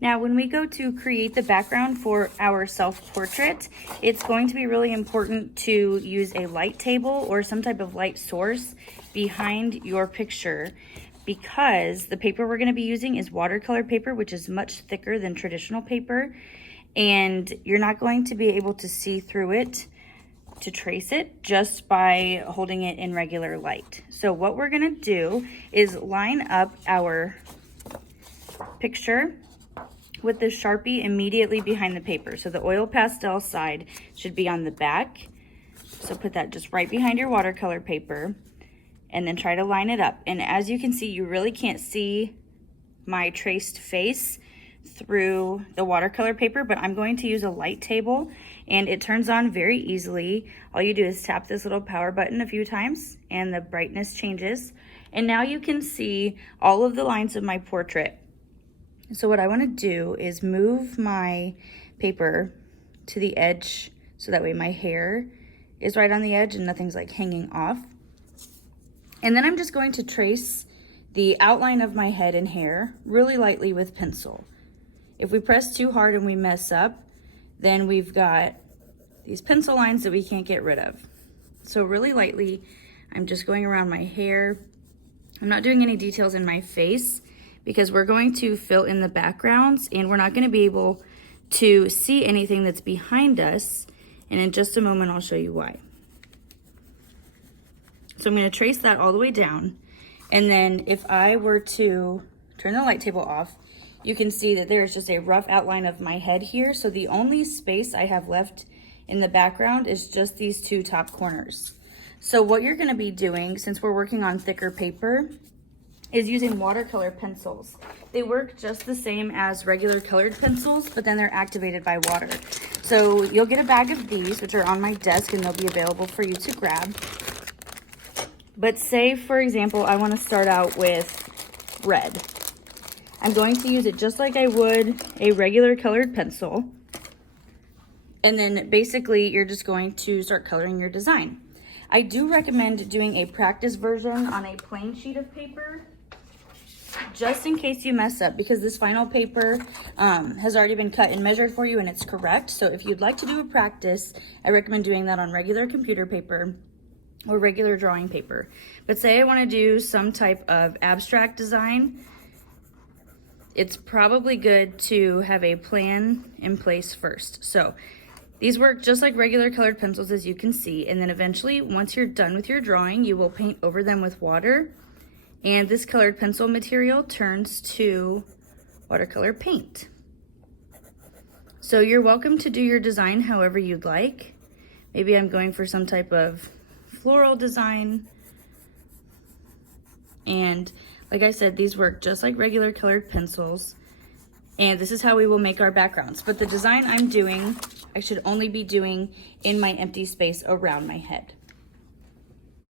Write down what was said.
Now, when we go to create the background for our self-portrait, it's going to be really important to use a light table or some type of light source behind your picture, because the paper we're going to be using is watercolor paper, which is much thicker than traditional paper, and you're not going to be able to see through it to trace it just by holding it in regular light. So what we're going to do is line up our picture with the Sharpie immediately behind the paper. So the oil pastel side should be on the back. So put that just right behind your watercolor paper and then try to line it up. And as you can see, you really can't see my traced face through the watercolor paper, but I'm going to use a light table and it turns on very easily. All you do is tap this little power button a few times and the brightness changes. And now you can see all of the lines of my portrait. So what I want to do is move my paper to the edge so that way my hair is right on the edge and nothing's like hanging off. And then I'm just going to trace the outline of my head and hair really lightly with pencil. If we press too hard and we mess up, then we've got these pencil lines that we can't get rid of. So really lightly, I'm just going around my hair. I'm not doing any details in my face, because we're going to fill in the backgrounds and we're not going to be able to see anything that's behind us. And in just a moment, I'll show you why. So I'm going to trace that all the way down. And then if I were to turn the light table off, you can see that there's just a rough outline of my head here. So the only space I have left in the background is just these two top corners. So what you're going to be doing, since we're working on thicker paper, is using watercolor pencils. They work just the same as regular colored pencils, but then they're activated by water. So you'll get a bag of these, which are on my desk, and they'll be available for you to grab. But say, for example, I want to start out with red. I'm going to use it just like I would a regular colored pencil. And then basically you're just going to start coloring your design. I do recommend doing a practice version on a plain sheet of paper, just in case you mess up, because this final paper has already been cut and measured for you and it's correct. So if you'd like to do a practice, I recommend doing that on regular computer paper or regular drawing paper. But say I want to do some type of abstract design, it's probably good to have a plan in place first. So these work just like regular colored pencils, as you can see, and then eventually, once you're done with your drawing, you will paint over them with water, and this colored pencil material turns to watercolor paint. So you're welcome to do your design however you'd like. Maybe I'm going for some type of floral design. And like I said, these work just like regular colored pencils. And this is how we will make our backgrounds. But the design I'm doing, I should only be doing in my empty space around my head.